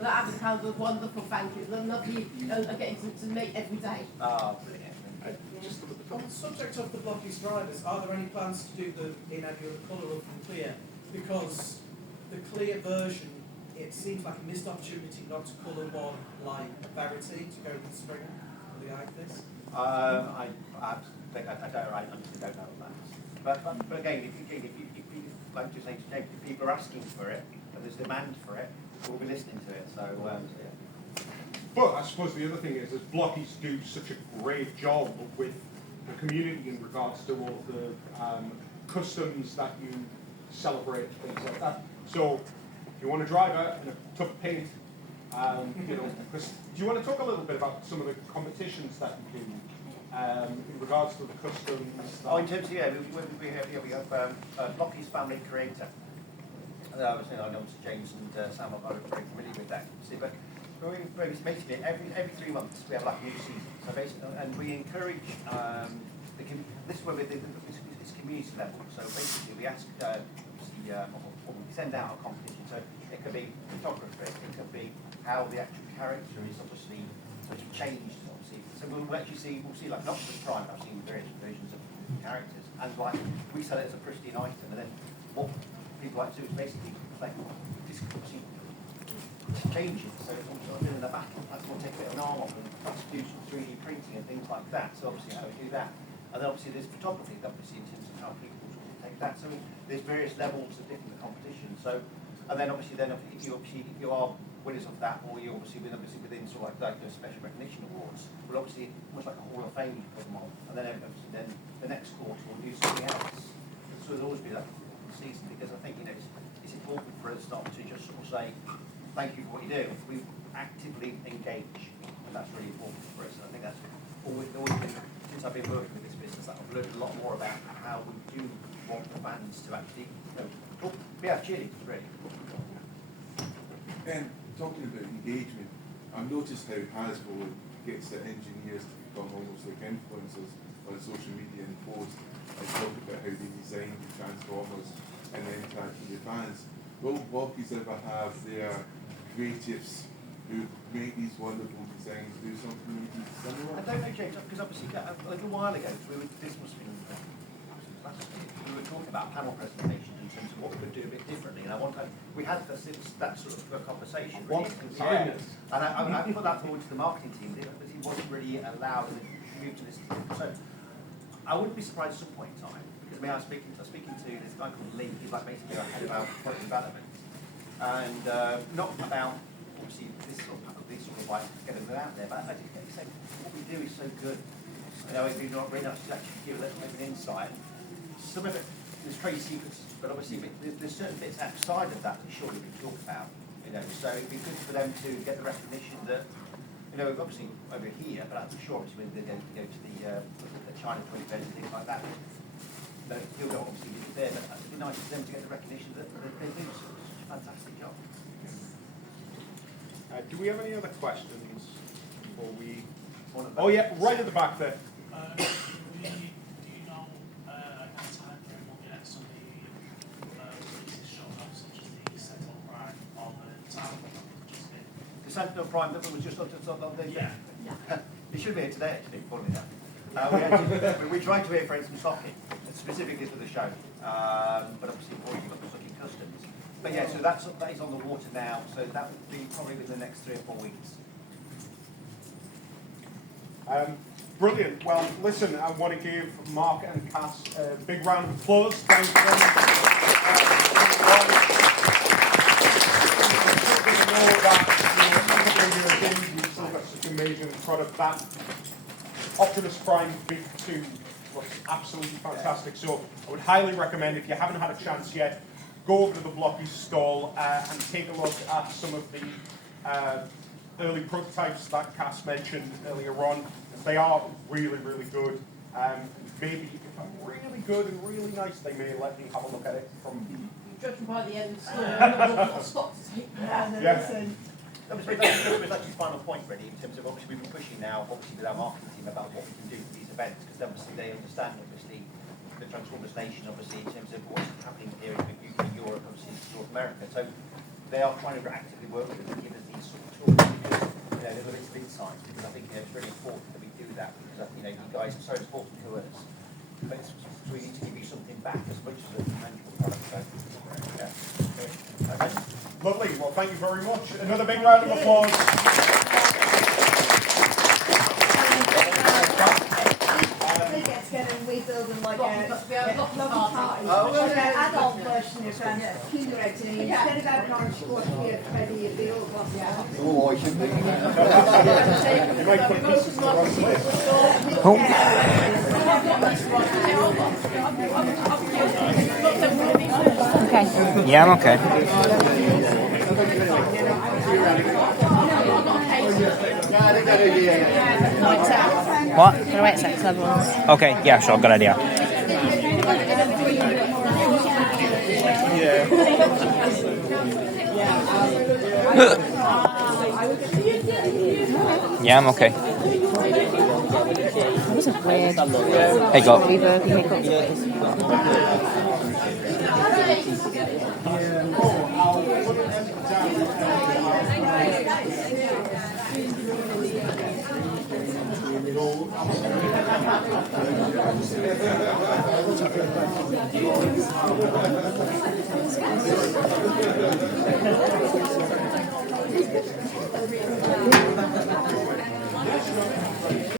But that avocado was wonderful, thank you. I love you getting to meet every day. Oh, brilliant. Just on the subject of the Blokees drivers, are there any plans to do the in any other colour other than clear? Because the clear version, it seems like a missed opportunity not to colour one like Verity to go with the Springer or the Itis. I honestly don't know that. But again, if you like to say, if people are asking for it and there's demand for it, we'll be listening to it. So. Yeah. But I suppose the other thing is Blokees do such a great job with the community in regards to all the customs that you celebrate, things like that. So if you want a driver in a tough paint, you know, do you want to talk a little bit about some of the competitions that you do in regards to the customs? Oh, in terms of, we have Blokees Family Creator. I know James and Sam are very familiar with that. See, but basically every 3 months we have like a new season. So basically, and we encourage this is where it's community level. So basically, we ask we send out a competition. So it could be photography, it could be how the actual character is obviously changed. Obviously, so we'll see like an Optimus Prime. I've seen various versions of characters, and like we sell it as a pristine item, and then what people like to do is basically like change it, so it's almost like in the back. That's we'll take a bit of an arm off and do some 3D printing and things like that. So obviously how we do that. And then obviously there's photography, obviously in terms of how people sort of take that. So there's various levels of different competitions. So, and then obviously if you are winners of that, or you're obviously within sort of like those special recognition awards, well obviously almost like a Hall of Fame you put them on. And then obviously then the next quarter we'll do something else. So there'll always be that season, because I think it's important for us not to just sort of say thank you for what you do. We actively engage, and that's really important for us. And I think that's always been, since I've been working with this business, that I've learned a lot more about how we do want the fans to actually cheerleaders really. And talking about engagement, I've noticed how Hasbro gets their engineers to become almost like influencers on social media and post and talk about how they design the Transformers and then interact with the fans. Will Blokees ever have their creatives who make these wonderful designs do something maybe similar? I don't know, James, because obviously a little while ago we were talking about panel presentations in terms of what we could do a bit differently, and we had that sort of conversation. Yeah. And I put that forward to the marketing team, but it wasn't really allowed to move to this. So I wouldn't be surprised at some point in time, because I was speaking to this guy called Lee. He's like basically our head of our product development, and not about obviously this sort of like getting them out there, but I just get to say what we do is so good. You know, it'd be not really nice to actually give a little bit of an insight. Some of it is trade secrets, but obviously there's certain bits outside of that that surely we can talk about. You know, so it'd be good for them to get the recognition that, you know, obviously over here, but I'm sure obviously when they're going to go to the China 20 and things like that, they still don't obviously be there, but it'd be nice for them to get the recognition that they do such a fantastic job. Do we have any other questions before we? Oh yeah, right at the back there. Do you know a time frame we'll get some of the shows up, such as the Sentinel Prime or the Town? The Sentinel Prime that was just on the Yeah. It should be here today actually, funny enough. We tried to airframe some stocking, specifically for the show, but obviously before you've got the stocking customs. But yeah, so that is on the water now, so that will be probably within the next 3 or 4 weeks. Brilliant. Well, listen, I want to give Mark and Cass a big round of applause. Thank you very much. You've still got such an amazing product. That Optimus Prime Big 2 looks absolutely fantastic. So I would highly recommend, if you haven't had a chance yet, go over to the Blokees stall and take a look at some of the early prototypes that Cass mentioned earlier on. They are really, really good. Maybe if they're really good and really nice, they may let me have a look at it from. Judging by the end of the story, I'm not sure what stock to take down and listen. That was actually the final point really, in terms of obviously we've been pushing now, obviously with our marketing team about what we can do for these events, because obviously they understand obviously the Transformers Nation, obviously in terms of what's happening here in UK, Europe, obviously North America. So they are trying to actively work with us and give us these sort of tools because they're a bit of insights, because I think it's really important that we do that, because you guys are so important to us, but we need to give you something back as much as a tangible product. So, yeah. Okay. Lovely. Well, thank you very much. Another big round of applause. We get together and we build them like a Blokees party. Like an adult version of Kinderacting. Instead of having orange squash here, maybe a big old glass. Oh, I should be. You might put pieces in the wrong place. Okay. Yeah, I'm okay. What? Gonna wait a sec, other ones. Okay, yeah, sure, good idea. Yeah, I'm okay. That was a weird Hey, go. reverb hiccup. Thank you.